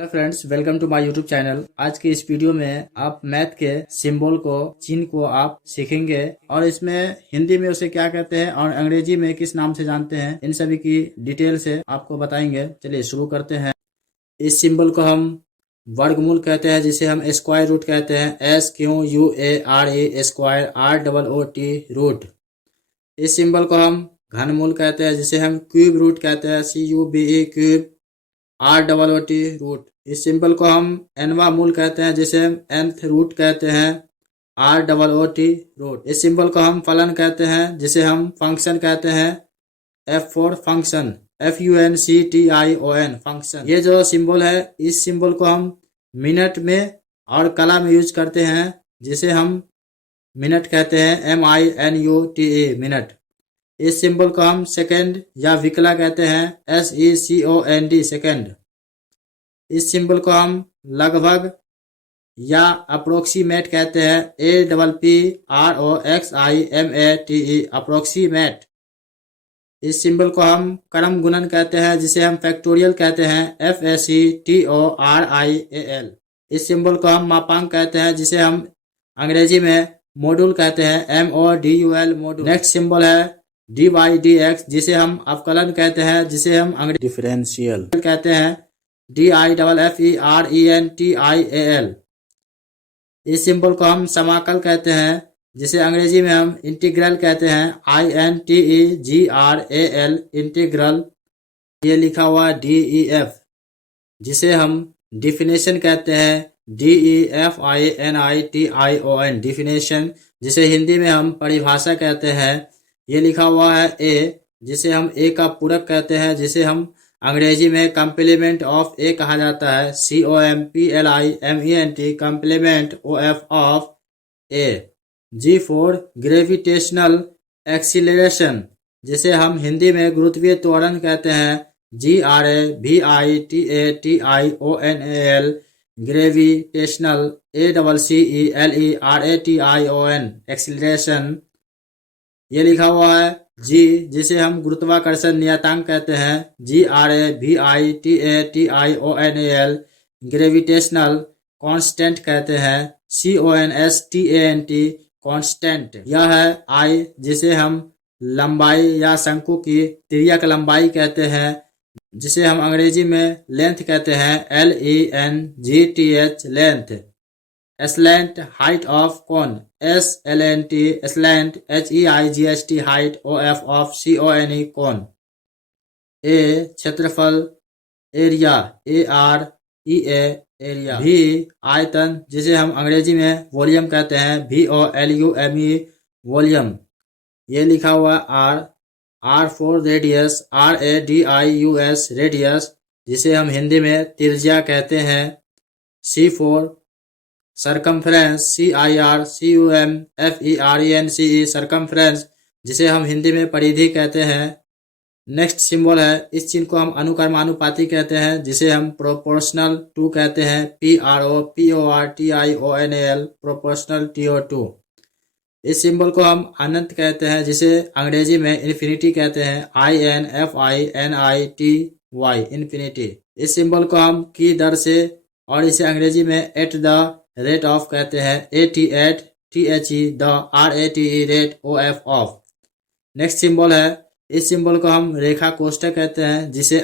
Hello friends, welcome to my YouTube channel. आज के इस वीडियो में आप मैथ के सिंबल को, चिन्ह को आप सीखेंगे और इसमें हिंदी में उसे क्या कहते हैं और अंग्रेजी में किस नाम से जानते हैं, इन सभी की डिटेल से आपको बताएंगे। चलिए शुरू करते हैं। इस सिंबल को हम वर्गमूल कहते हैं, जिसे हम स्क्वायर रूट कहते हैं। SQUARE square ROOT root. इस सिंबल को हम घनमूल कहते हैं, जिसे हम क्यूब रूट कहते हैं। CUBE cube ROOT root. इस सिंबल को हम एनवा मूल कहते हैं, जिसे हम nth रूट कहते हैं। ROOT root. इस सिंबल को हम फलन कहते हैं, जिसे हम फंक्शन कहते हैं। F for function, FUNCTION function. ये जो सिंबल है, इस सिंबल को हम मिनट में और कला में यूज करते हैं, जिसे हम मिनट कहते हैं। MINUTE minute. इस सिंबल को हम सेकंड या विकला कहते हैं। SECOND second. इस सिंबल को हम लगभग या अप्रोक्सीमेट कहते हैं। APPROXIMATE approximate. इस सिंबल को हम क्रम गुणन कहते हैं, जिसे हम फैक्टोरियल कहते हैं। FACTORIAL। इस सिंबल को हम मापांक कहते हैं, जिसे हम अंग्रेजी में मॉड्यूल कहते हैं। MODUL module. नेक्स्ट सिंबल है DY/DX, जिसे हम अवकलन कहते हैं, जिसे हम अंग्रेजी डिफरेंशियल कहते हैं। DIFFERENTIAL। इस सिंबल को हम समाकल कहते हैं, जिसे अंग्रेजी में हम इंटीग्रल कहते हैं। INTEGRAL integral. ये लिखा हुआ DEF, जिसे हम डिफिनेशन कहते हैं। DEFINITION डिफिनेशन, जिसे हिंदी में हम परिभाषा कहते हैं। ये लिखा हुआ है A, जिसे हम A का पूरक कहते हैं, जिसे हम अंग्रेजी में कम्प्लीमेंट ऑफ A कहा जाता है। COMPLIMENT complement OF of A। G for gravitational acceleration, जिसे हम हिंदी में गुरुत्वीय त्वरण कहते हैं। GRAVITATIONAL gravitational ACCELERATION acceleration. ये लिखा हुआ है G, जिसे हम गुरुत्वाकर्षण नियतांक कहते हैं। GRAVITATIONAL ग्रेविटेशनल कांस्टेंट कहते हैं। CONSTANT constant. यह है I, जिसे हम लंबाई या शंकु की तिर्यक लंबाई कहते हैं, जिसे हम अंग्रेजी में लेंथ कहते हैं। LENGTH length. Slant height of cone, SLNT slant. HEIGST height OF of CONE cone. A क्षेत्रफल एरिया AREA एरिया। V आयतन, जिसे हम अंग्रेजी में वॉल्यूम कहते हैं। VOLUME volume. ये लिखा हुआ R for radius RADIUS radius, जिसे हम हिंदी में त्रिज्या कहते हैं। C for circumference CIRCUMFERENCE circumference, जिसे हम हिंदी में परिधि कहते हैं। नेक्स्ट सिंबल है, इस चिन्ह को हम अनुक्रमानुपाती कहते हैं, जिसे हम प्रोपोर्शनल टू कहते हैं। PROPORTIONAL proportional TO2। इस सिंबल को हम अनंत कहते हैं, जिसे अंग्रेजी में इन्फिनिटी कहते हैं। INFINITY infinity. इस सिंबल को हम की दर से और इसे अंग्रेजी में एट द रेट ऑफ कहते हैं। AT THE the RATE rate OF of. Next symbol है, इस सिंबल को हम रेखा कोष्ठक कहते हैं, जिसे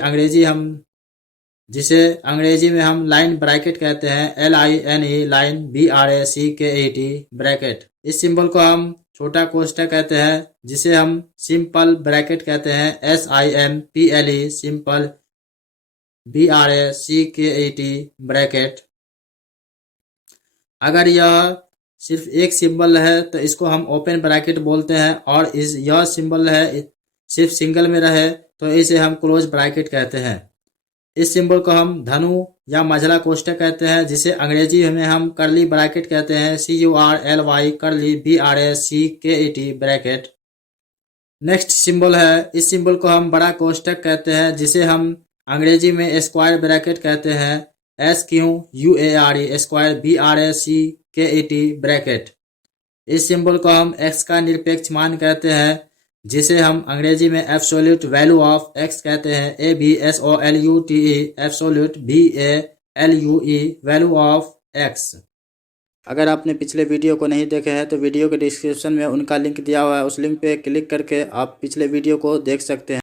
अंग्रेजी में हम लाइन ब्रैकेट कहते हैं। LINE line BRACKET bracket. इस सिंबल को हम छोटा कोष्ठक कहते हैं, जिसे हम सिंपल ब्रैकेट कहते हैं। SIMPLE simple BRACKET bracket. अगर यह सिर्फ एक सिंबल है तो इसको हम ओपन ब्रैकेट बोलते हैं, और यह सिंबल है सिर्फ सिंगल में रहे तो इसे हम क्लोज ब्रैकेट कहते हैं। इस सिंबल को हम धनु या मझला कोष्ठक कहते हैं, जिसे अंग्रेजी में हम कर्ली ब्रैकेट कहते हैं। CURLY curly BRACKET bracket. Next symbol है, इस सिंबल को हम बड़ा कोष्ठक कहते हैं, जिसे हम अंग्रेजी में स्क्वायर ब्रैकेट कहते हैं। SQUARE square BRACKET bracket. इस सिंबल को हम x का निरपेक्ष मान कहते हैं, जिसे हम अंग्रेजी में एब्सोल्यूट वैल्यू ऑफ x कहते हैं, ABSOLUTE absolute LUE value of x। अगर आपने पिछले वीडियो को नहीं देखे हैं तो वीडियो के डिस्क्रिप्शन में उनका लिंक दिया हुआ है, उस लिंक पे क्लिक करके आप पिछले वीडियो को देख सकते हैं।